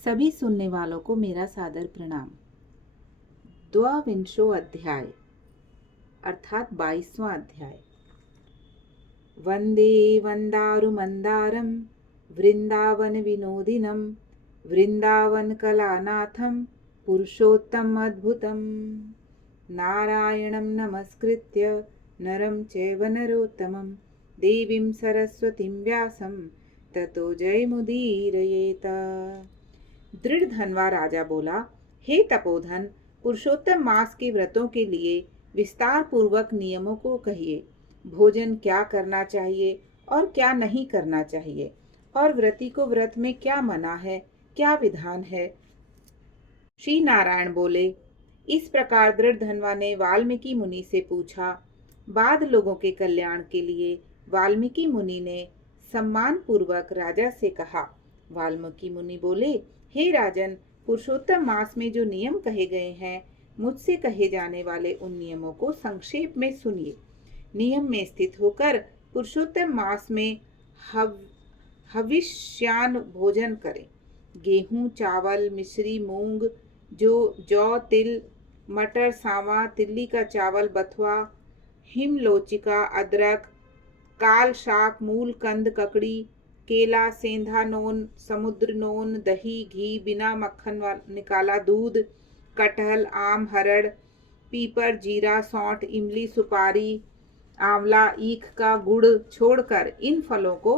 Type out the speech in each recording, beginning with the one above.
सभी सुनने वालों को मेरा सादर प्रणाम। द्वाविंशो अध्याय अर्थात 22वां अध्याय। वंदे वंदारु मंदारम वृंदावन विनोदिनम वृंदावन कलानाथम पुरुषोत्तम अद्भुतम नारायणं नमस्कृत्य नरं चैव नरोत्तमं देवीं सरस्वतीं व्यासं ततो जयमुदीरयेत। दृढ़ धनवा राजा बोला, हे तपोधन, पुरुषोत्तम मास के व्रतों के लिए विस्तार पूर्वक नियमों को कहिए। भोजन क्या करना चाहिए और क्या नहीं करना चाहिए, और व्रती को व्रत में क्या मना है, क्या विधान है। श्री नारायण बोले, इस प्रकार दृढ़ धनवा ने वाल्मीकि मुनि से पूछा। बाद लोगों के कल्याण के लिए वाल्मीकि मुनि ने सम्मान पूर्वक राजा से कहा। वाल्मीकि मुनि बोले, हे राजन, पुरुषोत्तम मास में जो नियम कहे गए हैं, मुझसे कहे जाने वाले उन नियमों को संक्षेप में सुनिए। नियम में स्थित होकर पुरुषोत्तम मास में हविष्यान भोजन करें। गेहूं, चावल, मिश्री, मूंग, जौ, तिल, मटर, सांवा, तिल्ली का चावल, बथुआ, हिमलोचिका, अदरक, काल शाक, मूल कंद, ककड़ी, केला, सेंधा नोन, समुद्र नोन, दही, घी, बिना मक्खन निकाला दूध, कटहल, आम, हरड़, पीपर, जीरा, सौंठ, इमली, सुपारी, आंवला, ईख का गुड़ छोड़कर इन फलों को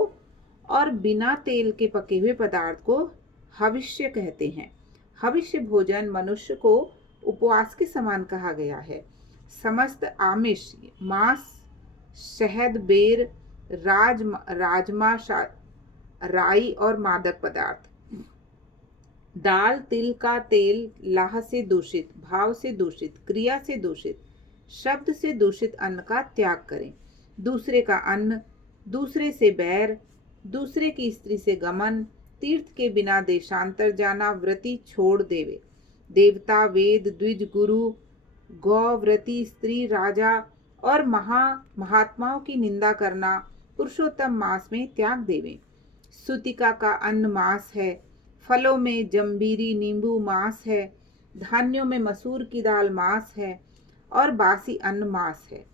और बिना तेल के पके हुए पदार्थ को हविष्य कहते हैं। हविष्य भोजन मनुष्य को उपवास के समान कहा गया है। समस्त आमिष, मांस, शहद, बेर, राजमा, राई और मादक पदार्थ, दाल, तिल का तेल, लाह से दूषित, भाव से दूषित, क्रिया से दूषित, शब्द से दूषित अन्न का त्याग करें। दूसरे का अन्न, दूसरे से बैर, दूसरे की स्त्री से गमन, तीर्थ के बिना देशांतर जाना व्रती छोड़ देवे। देवता, वेद, द्विज, गुरु, गौ, व्रती, स्त्री, राजा और महात्माओं की निंदा करना पुरुषोत्तम मास में त्याग देवे। सुतिका का अन्न मांस है, फलों में जंबीरी, नींबू मांस है, धान्यों में मसूर की दाल मांस है और बासी अन्न मांस है।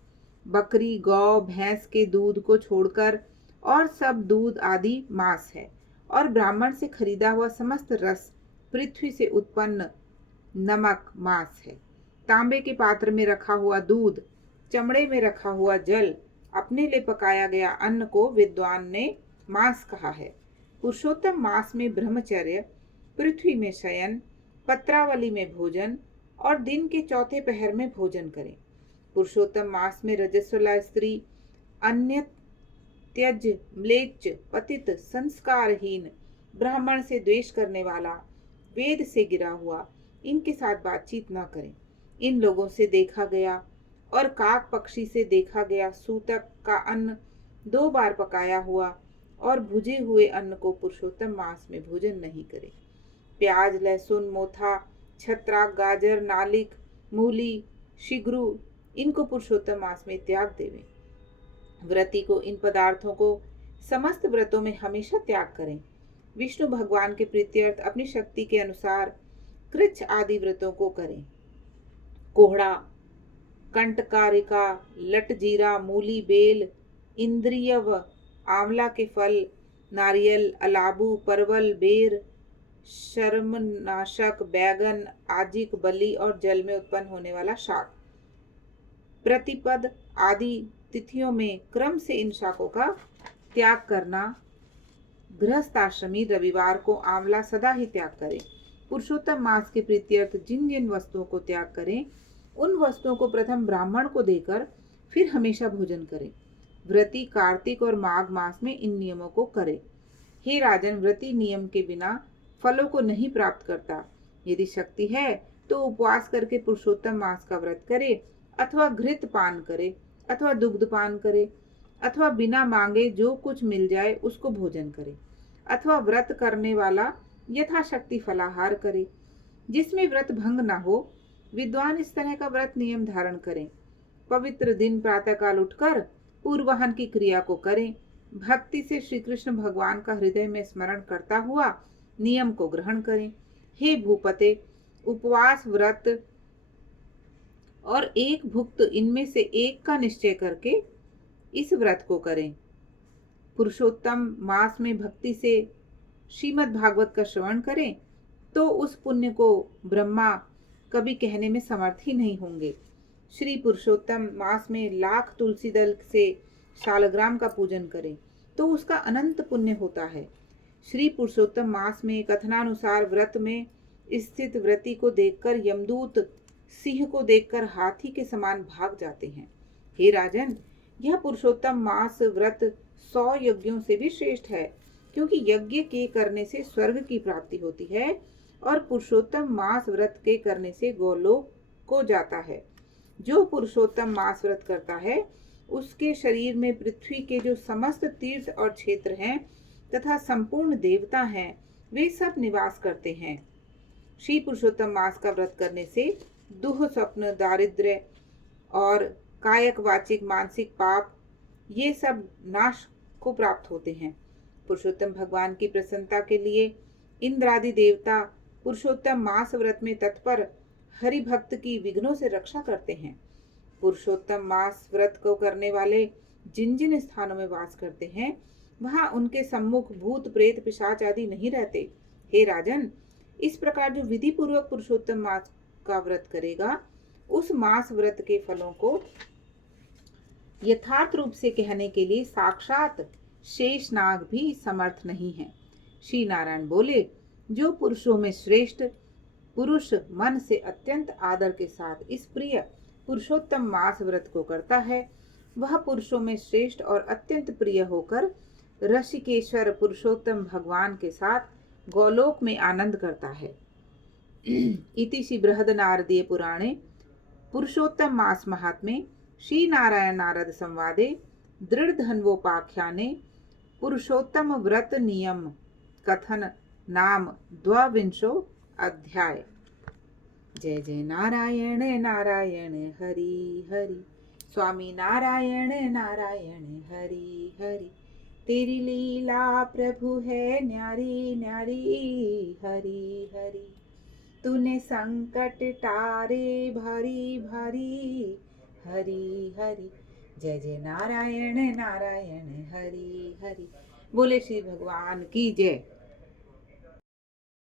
बकरी, गौ, भैंस के दूध को छोड़कर और सब दूध आदि मांस है, और ब्राह्मण से खरीदा हुआ समस्त रस, पृथ्वी से उत्पन्न नमक मांस है। तांबे के पात्र में रखा हुआ दूध, चमड़े में रखा हुआ जल, अपने लिए पकाया गया अन्न को विद्वान ने मांस कहा है। पुरुषोत्तम मास में ब्रह्मचर्य, पृथ्वी में शयन, पत्रावली में भोजन और दिन के चौथे पहर में भोजन करें। पुरुषोत्तम मास में रजस्वला स्त्री, अन्य त्यज, म्लेच्छ, पतित, संस्कारहीन, ब्राह्मण से द्वेष करने वाला, वेद से गिरा हुआ, इनके साथ बातचीत न करें। इन लोगों से देखा गया और काक पक्षी से देखा गया सूतक का अन्न 2 बार पकाया हुआ और भुजे हुए अन्न को पुरुषोत्तम मास में भोजन नहीं करें। प्याज, लहसुन, मोथा, छत्राक, गाजर, नालिक, मूली, शिग्रू, इनको पुरुषोत्तम मास में त्याग देवें। व्रती को इन पदार्थों को समस्त व्रतों में हमेशा त्याग करें। विष्णु भगवान के प्रीत्यर्थ अपनी शक्ति के अनुसार कृच्छ आदि व्रतों को करें। कोहड़ा, कंटकारिका, लटजीरा, मूली, बेल, इंद्रियव, आंवला के फल, नारियल, अलाबू, परवल, बेर, शर्मनाशक, बैगन, आजिक, बली और जल में उत्पन्न होने वाला शाक, प्रतिपद आदि तिथियों में क्रम से इन शाकों का त्याग करना। गृहस्थाश्रमी रविवार को आंवला सदा ही त्याग करें। पुरुषोत्तम मास के प्रीत्यर्थ जिन जिन वस्तुओं को त्याग करें, उन वस्तुओं को प्रथम ब्राह्मण को देकर फिर हमेशा भोजन करें। व्रती कार्तिक और माघ मास में इन नियमों को करें। हे राजन, व्रती नियम के बिना फलों को नहीं प्राप्त करता। यदि शक्ति है तो उपवास करके पुरुषोत्तम मास का व्रत करे, अथवा घृत पान करे, अथवा दुग्ध पान करे, अथवा बिना मांगे जो कुछ मिल जाए उसको भोजन करे, अथवा व्रत करने वाला यथाशक्ति फलाहार करे। जिसमें व्रत भंग न हो, विद्वान इस तरह का व्रत नियम धारण करें। पवित्र दिन प्रातःकाल उठकर पूर्वाहन की क्रिया को करें। भक्ति से श्री कृष्ण भगवान का हृदय में स्मरण करता हुआ नियम को ग्रहण करें। हे भूपते, उपवास, व्रत और एक भुक्त इनमें से एक का निश्चय करके इस व्रत को करें। पुरुषोत्तम मास में भक्ति से श्रीमद् भागवत का श्रवण करें तो उस पुण्य को ब्रह्मा कभी कहने में समर्थ ही नहीं होंगे। श्री पुरुषोत्तम मास में लाख तुलसी दल से शालग्राम का पूजन करें तो उसका अनंत पुण्य होता है। श्री पुरुषोत्तम मास में कथनानुसार व्रत में स्थित व्रती को देखकर यमदूत सिंह को देखकर हाथी के समान भाग जाते हैं। हे राजन, यह पुरुषोत्तम मास व्रत 100 यज्ञों से भी श्रेष्ठ है, क्योंकि यज्ञ के करने से स्वर्ग की प्राप्ति होती है और पुरुषोत्तम मास व्रत के करने से गोलोक को जाता है। जो पुरुषोत्तम मास व्रत करता है उसके शरीर में पृथ्वी के जो समस्त तीर्थ और क्षेत्र हैं तथा संपूर्ण देवता हैं, वे सब निवास करते हैं। श्री पुरुषोत्तम मास का व्रत करने से दुह, स्वप्न, दारिद्र्य और कायक, वाचिक, मानसिक पाप ये सब नाश को प्राप्त होते हैं। पुरुषोत्तम भगवान की प्रसन्नता के लिए इंद्रादि देवता पुरुषोत्तम मास व्रत में तत्पर हरि भक्त की विघ्नों से रक्षा करते हैं। पुरुषोत्तम मास व्रत को करने वाले जिन जिन स्थानों में वास करते हैं वहां उनके सम्मुख भूत, प्रेत, पिशाच आदि नहीं रहते। हे राजन, इस प्रकार जो विधि पूर्वक पुरुषोत्तम मास का व्रत करेगा उस मास व्रत के फलों को यथार्थ रूप से कहने के लिए साक्षात शेषनाग भी समर्थ नहीं है। श्री नारायण बोले, जो पुरुषों में श्रेष्ठ पुरुष मन से अत्यंत आदर के साथ इस प्रिय पुरुषोत्तम मास व्रत को करता है, वह पुरुषों में श्रेष्ठ और अत्यंत प्रिय होकर ऋषिकेश्वर पुरुषोत्तम भगवान के साथ गोलोक में आनंद करता है। इति श्री बृहद नारदीय पुराणे पुरुषोत्तम मास महात्म्ये श्री नारायण नारद संवादे दृढ़ धन्वोपाख्याने पुरुषोत्तम व्रत नियम कथन नाम 22 अध्याय। जय जय नारायण नारायण हरि हरि, स्वामी नारायण नारायण हरि हरि। तेरी लीला प्रभु है न्यारी न्यारी, हरि हरि। तूने संकट टारे भारी भारी, हरि हरि। जय जय नारायण नारायण हरि हरि। बोले श्री भगवान की जय।